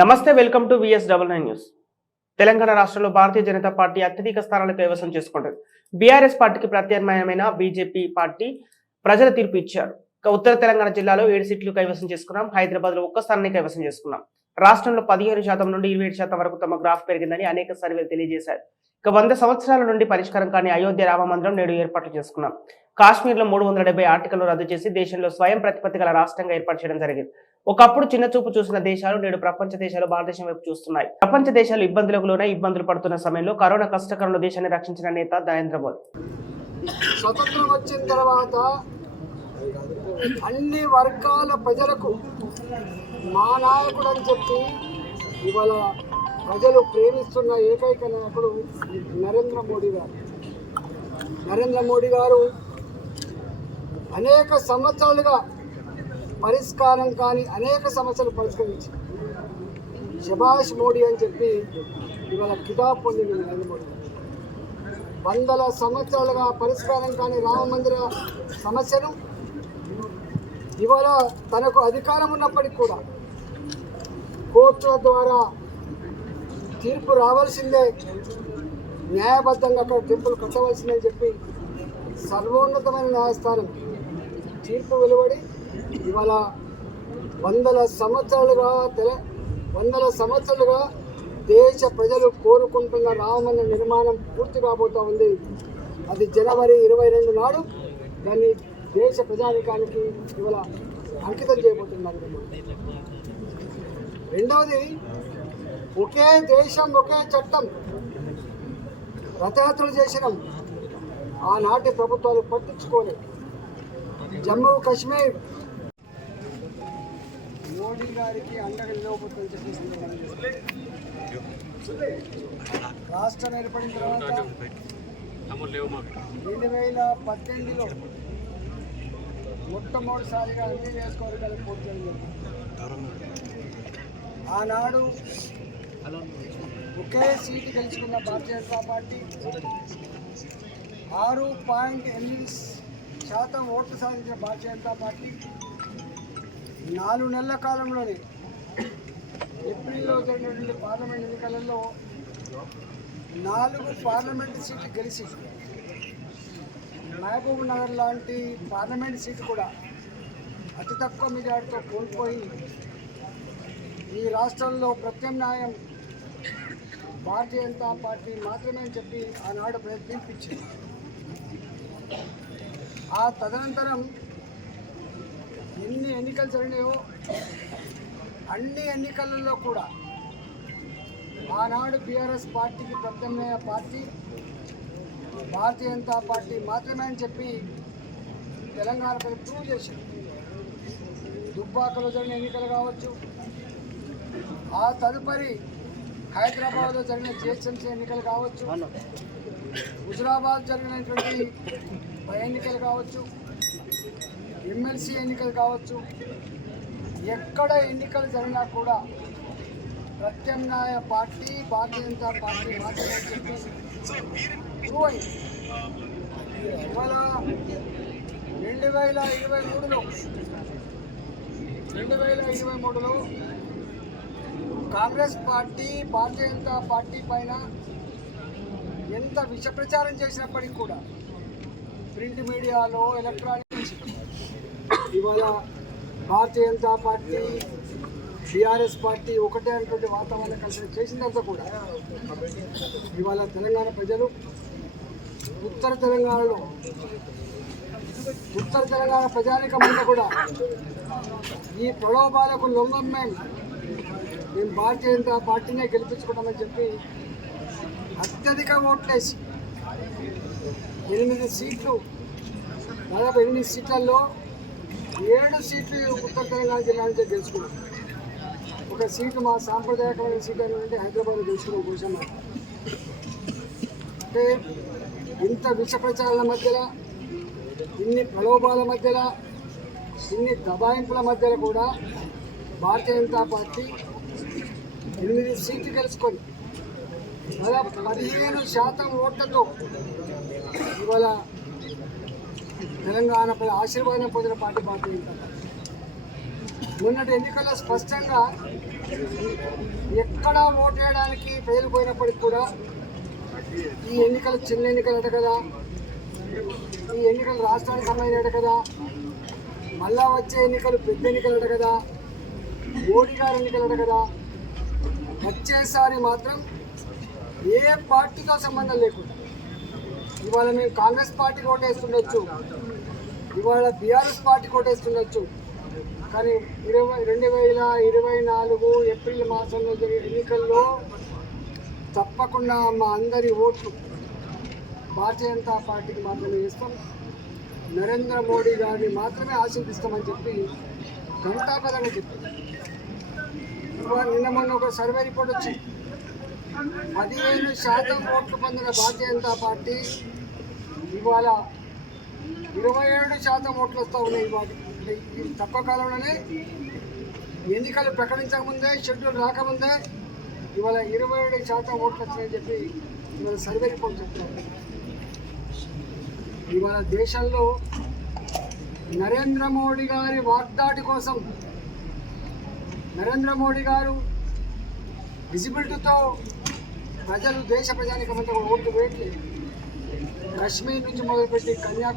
నమస్తే, welcome to VS99 news. Telangana రాష్ట్రంలో Bharatiya Janata party అత్యధిక స్థానాలు కైవసం చేసుకుంటుంది. బీఆర్ఎస్ పార్టీకి ప్రత్యామ్నాయమైన బీజేపీ పార్టీ ప్రజల తీర్పు ఇచ్చారు. ఉత్తర తెలంగాణ జిల్లాలో 7 సీట్లు కైవసం చేసుకున్నాం. హైదరాబాద్ లో 1 స్థానాన్ని కైవసం చేసుకున్నాం. రాష్ట్రంలో 15% నుండి 27% వరకు తమ గ్రాఫ్ పెరిగిందని అనేక సర్వేలు తెలియజేశారు. 100 సంవత్సరాల నుండి పరిష్కారం కాని అయోధ్య రామ మందిరం నేడు ఏర్పాట్లు చేసుకున్నాం. కాశ్మీర్లో 370 ఆర్టికల్ రద్దు చేసి దేశంలో స్వయం ప్రతిపత్తి గల రాష్ట్రంగా ఏర్పాటు చేయడం జరిగింది. ఒకప్పుడు చిన్న చూపు చూసిన దేశాలు నేడు ప్రపంచ దేశాలు భారతదేశం వైపు చూస్తున్నాయి. ప్రపంచ దేశాలు ఇబ్బందులకు లోనే ఇబ్బందులు పడుతున్న సమయంలో కరోనా కష్టకాలంలో దేశాన్ని రక్షించిన నేత నరేంద్ర మోదీ. స్వతంత్రం వచ్చిన తర్వాత అన్ని వర్గాల ప్రజలకు మా నాయకుడు అని చెప్పి ఇవాళ ప్రజలు ప్రేమిస్తున్న ఏకైక నాయకుడు నరేంద్ర మోడీ గారు. నరేంద్ర మోడీ గారు అనేక సంవత్సరాలుగా పరిష్కారం కాని అనేక సమస్యలు పరిష్కరించి శభాష్ మోడీ అని చెప్పి ఇవాళ కితాబ్ పొందింది నరేంద్ర మోడీ. 100 సంవత్సరాలుగా పరిష్కారం కాని రామ మందిర సమస్యను ఇవాళ తనకు అధికారం ఉన్నప్పటికీ కూడా కోర్టుల ద్వారా తీర్పు రావాల్సిందే, న్యాయబద్ధంగా అక్కడ టెంపుల్ కట్టవలసిందని చెప్పి సర్వోన్నతమైన న్యాయస్థానం తీర్పు వెలువడి ఇవాళ 100 సంవత్సరాలుగా దేశ ప్రజలు కోరుకుంటున్న రామమందిర నిర్మాణం పూర్తి కాబోతూ ఉంది. అది జనవరి 22 నాడు దాన్ని దేశ ప్రజానికానికి ఇవాళ అంకితం చేయబోతున్నారు. రెండవది, ఒకే దేశం ఒకే చట్టం రథయాత్రలు చేసినాం. ఆనాటి ప్రభుత్వాలు పట్టించుకోలేదు. జమ్మూ కాశ్మీర్ మోడీ గారికి అండగా నిలవబోతుందని చెప్పి రాష్ట్రం ఏర్పడిన తర్వాత 2018లో మొట్టమొదటిసారిగా అన్ని నియోజకవర్గాలకు పోటీ చేయడం జరిగింది. ఆనాడు ఒకే సీటు గెలుచుకున్న భారతీయ జనతా పార్టీ 6.8% ఓట్లు సాధించిన భారతీయ జనతా పార్టీ 4 నెలల కాలంలోనే ఏప్రిల్లో జరిగినటువంటి పార్లమెంట్ ఎన్నికలలో 4 పార్లమెంటు సీట్లు గెలిచి మహబూబ్ నగర్ లాంటి పార్లమెంట్ సీటు కూడా అతి తక్కువ మెజార్టీతో కోల్పోయి ఈ రాష్ట్రంలో ప్రత్యామ్నాయం భారతీయ జనతా పార్టీ మాత్రమే అని చెప్పి ఆనాడు తీర్పిచ్చింది. ఆ తదనంతరం ఎన్ని ఎన్నికలు జరిగినాయో అన్ని ఎన్నికలలో కూడా ఆనాడు బీఆర్ఎస్ పార్టీకి ప్రత్యామ్నాయ పార్టీ భారతీయ జనతా పార్టీ మాత్రమే అని చెప్పి తెలంగాణ ప్రూవ్ చేశారు. దుబ్బాకలో జరిగిన ఎన్నికలు కావచ్చు, ఆ తదుపరి హైదరాబాద్లో జరిగిన జిహెచ్ఎంసీ ఎన్నికలు కావచ్చు, హుజురాబాద్ జరిగినటువంటి ఎన్నికలు కావచ్చు, ఎమ్మెల్సీ ఎన్నికలు కావచ్చు, ఎక్కడ ఎన్నికలు జరిగినా కూడా ప్రత్యామ్నాయ పార్టీ భారతీయ జనతా పార్టీ మాత్రమే చెప్పి ఇవాళ 2023లో కాంగ్రెస్ పార్టీ భారతీయ జనతా పార్టీ పైన ఎంత విష ప్రచారం చేసినప్పటికీ కూడా ప్రింట్ మీడియాలో, ఎలక్ట్రానిక్స్ ఇవాళ Bharatiya Janata party BRS party ఒకటే అనేటువంటి వాతావరణం కలిసి చేసినంత కూడా ఇవాళ తెలంగాణ ప్రజలు ఉత్తర తెలంగాణ ప్రజానికం ముందు కూడా ఈ ప్రలోభాలకు లొంగం మేము భారతీయ జనతా పార్టీనే గెలిపించుకుంటామని చెప్పి అత్యధిక ఓట్లేసి 8 సీట్లు, దాదాపు 8 సీట్లలో 7 సీట్లు ఉత్తర తెలంగాణ జిల్లా నుంచి గెలుచుకున్నాం. ఒక సీటు మా సాంప్రదాయకమైన సీటు అంటే హైదరాబాద్ గెలుచుకున్న కోసం. అంటే ఇంత విష ప్రచారాల మధ్యలో, ఇన్ని ప్రలోభాల మధ్యలో, ఇన్ని దబాయింపుల మధ్యలో కూడా భారతీయ జనతా పార్టీ 8 సీట్లు గెలుచుకొని దాదాపు 15% ఓట్లతో ఇవాళ తెలంగాణపై ఆశీర్వాదం పొందిన పార్టీ భారతీయ జనతా పార్టీ. మొన్నటి ఎన్నికల్లో స్పష్టంగా ఎక్కడ ఓటు వేయడానికి ప్రజలు పోయినప్పటికీ కూడా ఈ ఎన్నికలు చిన్న ఎన్నికలట కదా, ఈ ఎన్నికలు రాష్ట్రానికి సంబంధించినట కదా, మళ్ళా వచ్చే ఎన్నికలు పెద్ద ఎన్నికలట కదా, మోడీ గారి ఎన్నికలట కదా, వచ్చేసారి మాత్రం ఏ పార్టీతో సంబంధం లేకుండా ఇవాళ మేము కాంగ్రెస్ పార్టీకి ఓటేస్తుండొచ్చు, ఇవాళ బీఆర్ఎస్ పార్టీకి ఓటేస్తుండొచ్చు, కానీ 2024 ఏప్రిల్ మాసంలో జరిగే ఎన్నికల్లో తప్పకుండా మా అందరి ఓట్లు భారతీయ జనతా పార్టీకి మాత్రమే ఇస్తాం, నరేంద్ర మోడీ గారిని మాత్రమే ఆశీర్దిస్తామని చెప్పి ఘంటాపదంగా చెప్పారు. ఇవాళ నిన్న మొన్న ఒక సర్వే రిపోర్ట్ వచ్చింది. 15% ఓట్లు పొందిన భారతీయ జనతా పార్టీ ఇవాళ 27% ఓట్లు వస్తూ ఉన్నాయి. ఇవాళ ఈ తక్కువ కాలంలోనే ఎన్నికలు ప్రకటించకముందే, షెడ్యూల్ రాకముందే ఇవాళ 27% ఓట్లు వచ్చాయని చెప్పి ఇవాళ సర్వే రిపోర్ట్ చెప్తున్నారు. ఇవాళ దేశంలో నరేంద్ర మోడీ గారి వాగ్దాటి కోసం, నరేంద్ర మోడీ గారు విజిబిలిటీతో ప్రజలు, దేశ ప్రజానికమంతా ఓట్లు వేయట్లేదు. కశ్మీర్ నుంచి మొదలుపెట్టి కన్యాకుమారి